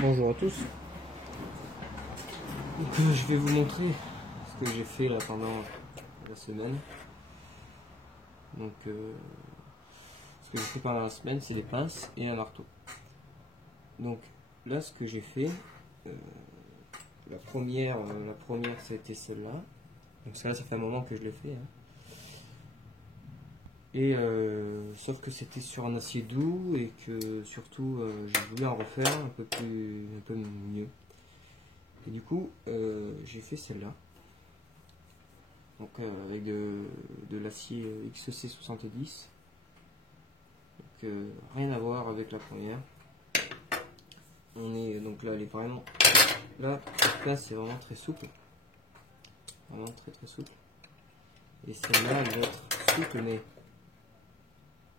Bonjour à tous. Donc, je vais vous montrer ce que j'ai fait là pendant la semaine. Donc ce que j'ai fait pendant la semaine, c'est des pinces et un marteau. Donc là, ce que j'ai fait, la première c'était celle-là. Donc celle-là, ça fait un moment que je l'ai fait, hein. Et sauf que c'était sur un acier doux et que surtout j'ai voulu en refaire un peu mieux. Et du coup, j'ai fait celle-là. Donc avec de l'acier XC70. Donc rien à voir avec la première. On est donc là, elle est vraiment là. Là, c'est vraiment très souple, vraiment très souple. Et celle-là, elle va être souple, mais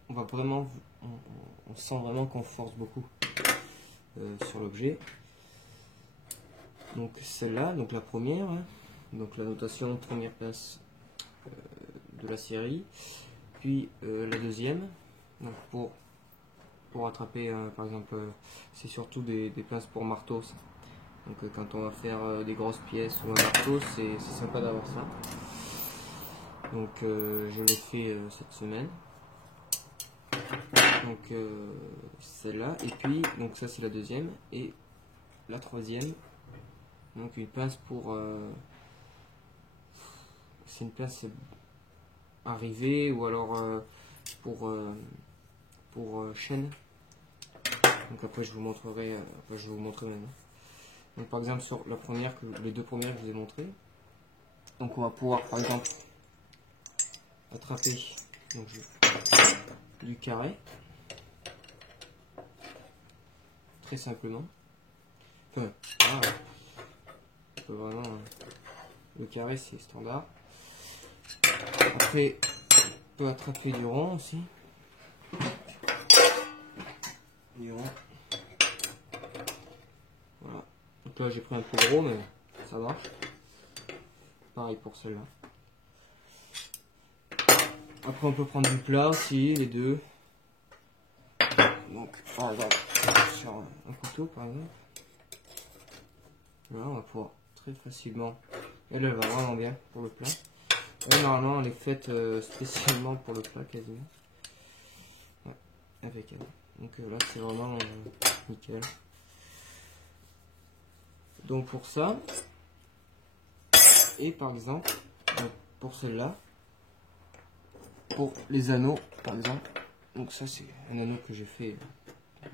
on va vraiment, on sent vraiment qu'on force beaucoup sur l'objet. Donc celle-là, donc la première, hein, donc la notation première pince de la série, puis la deuxième, donc pour attraper par exemple, c'est surtout des pinces pour marteau. Donc quand on va faire des grosses pièces ou un marteau, c'est sympa d'avoir ça. Donc je l'ai fait cette semaine. Donc celle-là, et puis donc ça c'est la deuxième, et la troisième, donc une pince pour c'est une pince arrivée ou alors pour chaîne. Donc après je vous montrerai, maintenant. Donc par exemple sur la première, les deux premières que je vous ai montrées, donc on va pouvoir par exemple attraper donc, du carré très simplement. Enfin, voilà. On peut vraiment, le carré c'est standard. Après on peut attraper du rond aussi. Du rond. Voilà. Donc là j'ai pris un peu gros mais ça marche. Pareil pour celle-là. Après on peut prendre du plat aussi, les deux. Donc par exemple sur un couteau par exemple. Là on va pouvoir très facilement. Elle va vraiment bien pour le plat. Et normalement elle est faite spécialement pour le plat quasiment. Ouais, avec elle. Donc là c'est vraiment nickel. Donc pour ça, et par exemple, pour celle-là, pour les anneaux par exemple, donc ça c'est un anneau que j'ai fait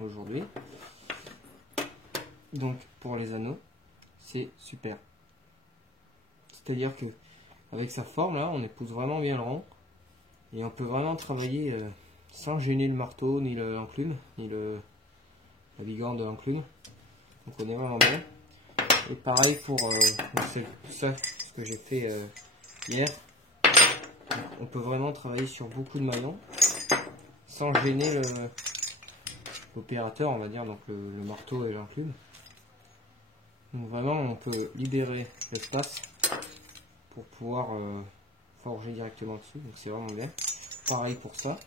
aujourd'hui. Donc pour les anneaux, c'est super. C'est-à-dire que avec sa forme là, on épouse vraiment bien le rond et on peut vraiment travailler sans gêner le marteau, ni l'enclume, ni la bigorne de l'enclume. Donc on est vraiment bien. Et pareil pour ça, ce que j'ai fait hier. On peut vraiment travailler sur beaucoup de maillons sans gêner l'opérateur, on va dire, donc le marteau et l'enclume. Donc vraiment on peut libérer l'espace pour pouvoir forger directement dessus, donc c'est vraiment bien. Pareil pour ça.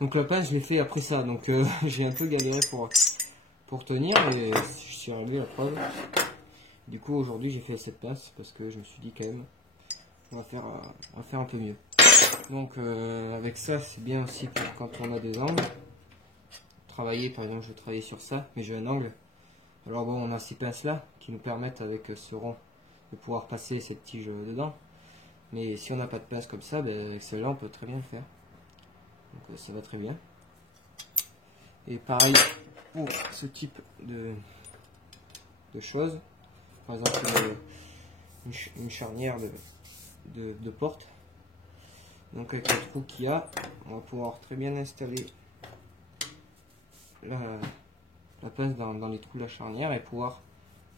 Donc la pince je l'ai fait après ça, donc j'ai un peu galéré pour tenir, et je suis arrivé à la preuve. Du coup aujourd'hui j'ai fait cette pince parce que je me suis dit quand même on va faire un peu mieux. Donc avec ça c'est bien aussi pour quand on a des angles. Travailler par exemple, je vais travailler sur ça, mais j'ai un angle. Alors bon, on a ces pinces là qui nous permettent avec ce rond de pouvoir passer cette tige dedans. Mais si on n'a pas de pince comme ça, ben, avec celle-là on peut très bien le faire. Donc ça va très bien. Et pareil pour ce type de choses. Par exemple une charnière de porte. Donc avec le trou qu'il y a, on va pouvoir très bien installer la pince dans les trous de la charnière et pouvoir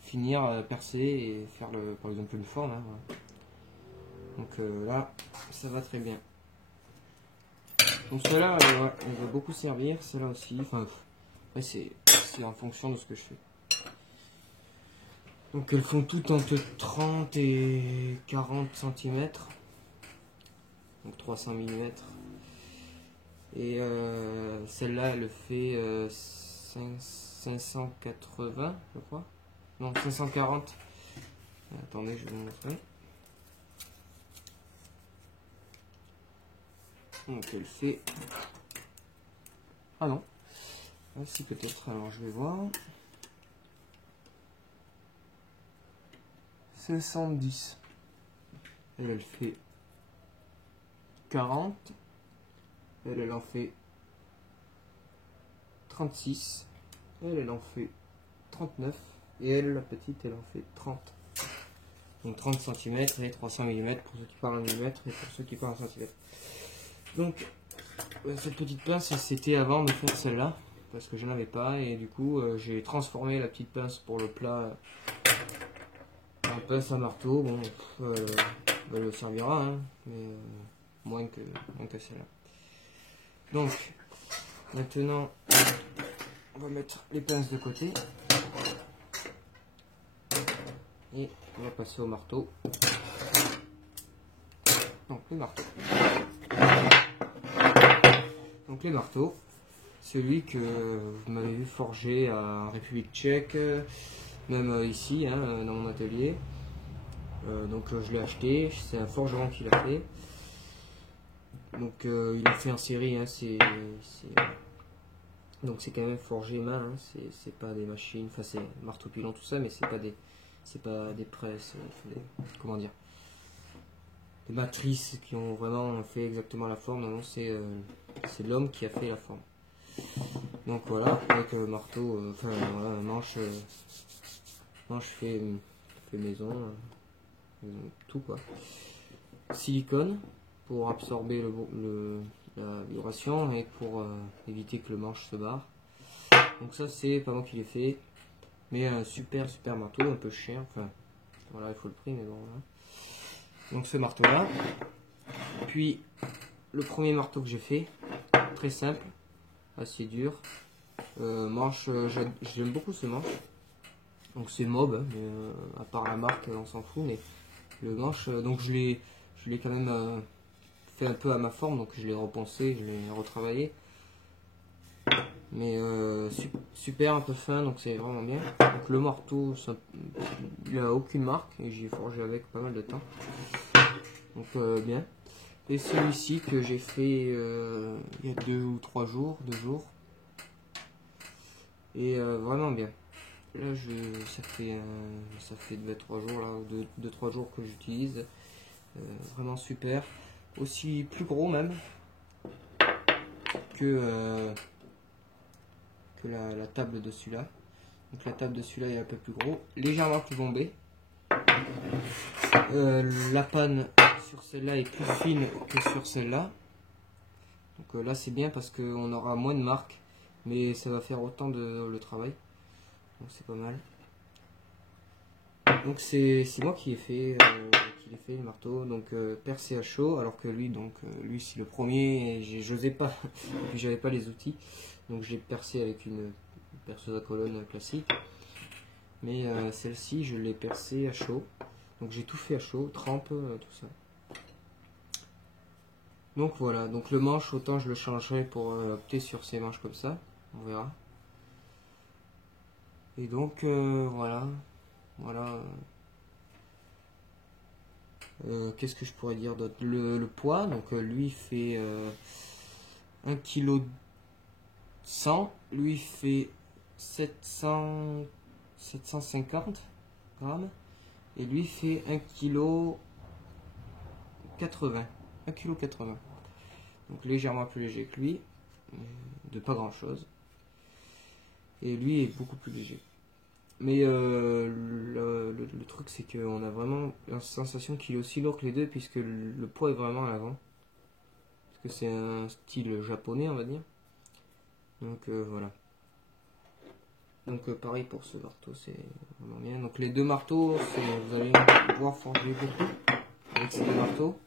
finir percer et faire par exemple une forme, hein, voilà. Donc là ça va très bien. Donc celle-là ouais, elle va beaucoup servir, celle-là aussi, enfin après c'est en fonction de ce que je fais. Donc elles font toutes entre 30 et 40 cm, donc 300 mm. Et celle-là elle fait 580 je crois. Non, 540. Attendez, je vais vous montrer. Donc elle fait... Ah non. Ah si, peut-être, alors je vais voir. 510. Elle fait 40. Elle en fait 36. Elle en fait 39. Et elle, la petite, elle en fait 30. Donc 30 cm et 300 mm pour ceux qui parlent en mm et pour ceux qui parlent en cm. Donc cette petite pince, c'était avant de faire celle-là parce que je n'avais pas, et du coup j'ai transformé la petite pince pour le plat en pince à marteau. Bon, elle servira, hein, mais moins que celle-là. Donc maintenant on va mettre les pinces de côté et on va passer au marteau. Donc le marteau. Donc les marteaux, celui que vous m'avez vu forger en République tchèque, même ici, hein, dans mon atelier. Donc je l'ai acheté, c'est un forgeron qui l'a fait. Donc il a fait en série, hein, donc c'est quand même forgé main, hein, c'est pas des machines, enfin c'est marteau pilon tout ça, mais c'est pas des presses, comment dire, des matrices qui ont vraiment fait exactement la forme. Non, c'est l'homme qui a fait la forme. Donc voilà, avec le marteau, enfin voilà, manche fait maison, tout quoi. Silicone pour absorber la vibration et pour éviter que le manche se barre. Donc ça c'est pas moi qui l'ai fait, mais un super marteau, un peu cher, enfin voilà, il faut le prix, mais bon voilà. Donc ce marteau là, puis le premier marteau que j'ai fait, très simple, assez dur, manche, j'aime beaucoup ce manche, donc c'est Mob, hein, mais à part la marque on s'en fout, mais le manche, donc je l'ai quand même fait un peu à ma forme, donc je l'ai repensé, je l'ai retravaillé, mais super, un peu fin, donc c'est vraiment bien. Donc le marteau, il a aucune marque et j'y ai forgé avec pas mal de temps, donc bien. Et celui-ci que j'ai fait il y a 2 ou 3 jours, 2 jours, et vraiment bien. Là ça fait 2-3 jours là, 2-3 jours que j'utilise, vraiment super. Aussi plus gros même que la table de celui-là. Donc la table de celui-là est un peu plus gros, légèrement plus bombé. La panne sur celle-là est plus fine que sur celle-là. Donc là c'est bien parce qu'on aura moins de marques, mais ça va faire autant le travail. Donc c'est pas mal. Donc c'est moi qui ai fait le marteau, donc percé à chaud, alors que lui c'est le premier, et j'osais pas, et puis j'avais pas les outils, donc j'ai percé avec une perceuse à colonne classique, mais celle-ci je l'ai percée à chaud, donc j'ai tout fait à chaud, trempe, tout ça. Donc voilà, donc le manche, autant je le changerai pour opter sur ces manches comme ça, on verra. Et donc voilà. Qu'est-ce que je pourrais dire d'autre? Le poids, donc lui fait 1 kg 100, lui fait 750 grammes, et lui fait 1 kg 80. 1 kg 80. Donc légèrement plus léger que lui, de pas grand chose. Et lui est beaucoup plus léger. Mais le truc c'est qu'on a vraiment la sensation qu'il est aussi lourd que les deux, puisque le poids est vraiment à l'avant. Parce que c'est un style japonais, on va dire. Donc voilà. Donc pareil pour ce marteau, c'est vraiment bien. Donc les deux marteaux, vous allez pouvoir forger beaucoup avec ces deux marteaux.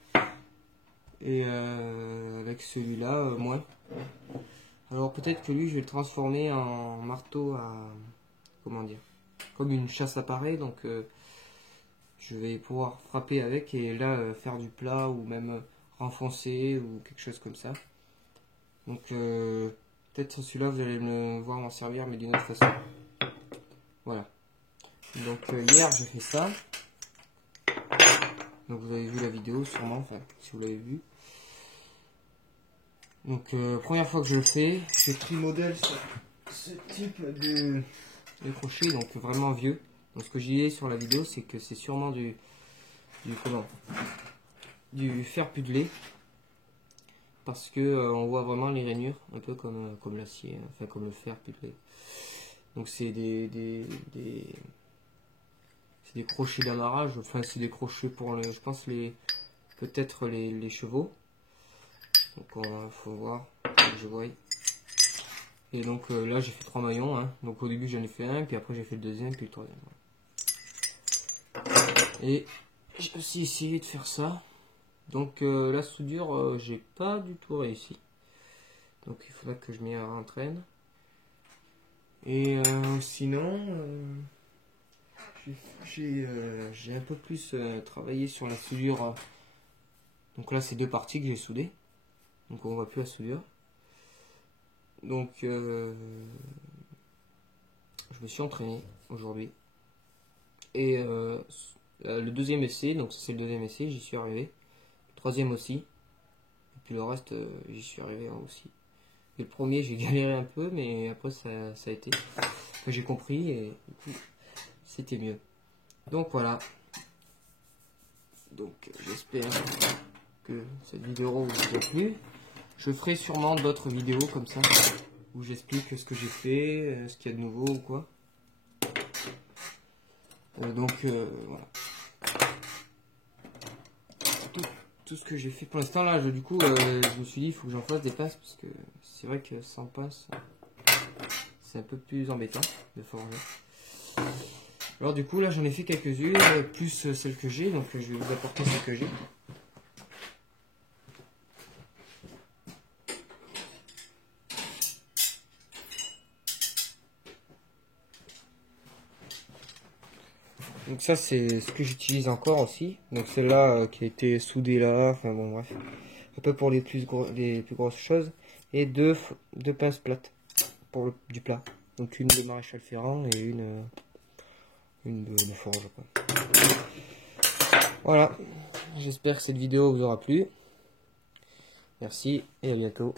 Et avec celui-là, moins. Alors peut-être que lui, je vais le transformer en marteau à... comment dire, comme une chasse à parer, donc je vais pouvoir frapper avec et là faire du plat ou même renfoncer ou quelque chose comme ça. Donc Peut-être celui-là vous allez me voir m'en servir mais d'une autre façon. Voilà. Donc hier j'ai fait ça. Donc vous avez vu la vidéo sûrement, enfin si vous l'avez vu. Donc première fois que je le fais, j'ai pris modèle sur ce type de crochet, donc vraiment vieux. Donc ce que j'y ai sur la vidéo, c'est que c'est sûrement du fer pudelé. Parce que on voit vraiment les rainures, un peu comme l'acier, enfin comme le fer pudelé. Donc c'est des crochets d'amarrage, enfin c'est des crochets pour je pense peut-être les chevaux. Donc il faut voir, faut que je voie. Et donc là j'ai fait 3 maillons, hein. Donc au début j'en ai fait un, puis après j'ai fait le deuxième, puis le troisième. Et j'ai aussi essayé de faire ça. Donc la soudure, j'ai pas du tout réussi. Donc il faudra que je m'y entraîne. Et sinon, j'ai un peu plus travaillé sur la soudure. Donc là c'est 2 parties que j'ai soudées. Donc on voit plus la soudure. Donc je me suis entraîné aujourd'hui. Et le deuxième essai, donc c'est le deuxième essai, j'y suis arrivé. Le troisième aussi. Et puis le reste, j'y suis arrivé aussi. Et le premier, j'ai galéré un peu, mais après ça a été. J'ai compris et du coup, c'était mieux. Donc voilà. Donc j'espère que cette vidéo vous a plu. Je ferai sûrement d'autres vidéos comme ça, où j'explique ce que j'ai fait, ce qu'il y a de nouveau ou quoi. Donc voilà. Tout ce que j'ai fait pour l'instant là, du coup, je me suis dit il faut que j'en fasse des passes parce que c'est vrai que sans passe, c'est un peu plus embêtant de forger. Alors du coup là j'en ai fait quelques-unes, plus celles que j'ai, donc je vais vous apporter celles que j'ai. Donc ça c'est ce que j'utilise encore aussi. Donc celle-là qui a été soudée là, enfin bon bref. Un peu pour les plus grosses choses. Et deux pinces plates pour du plat. Donc une de Maréchal Ferrand et une de Forge. Quoi. Voilà. J'espère que cette vidéo vous aura plu. Merci et à bientôt.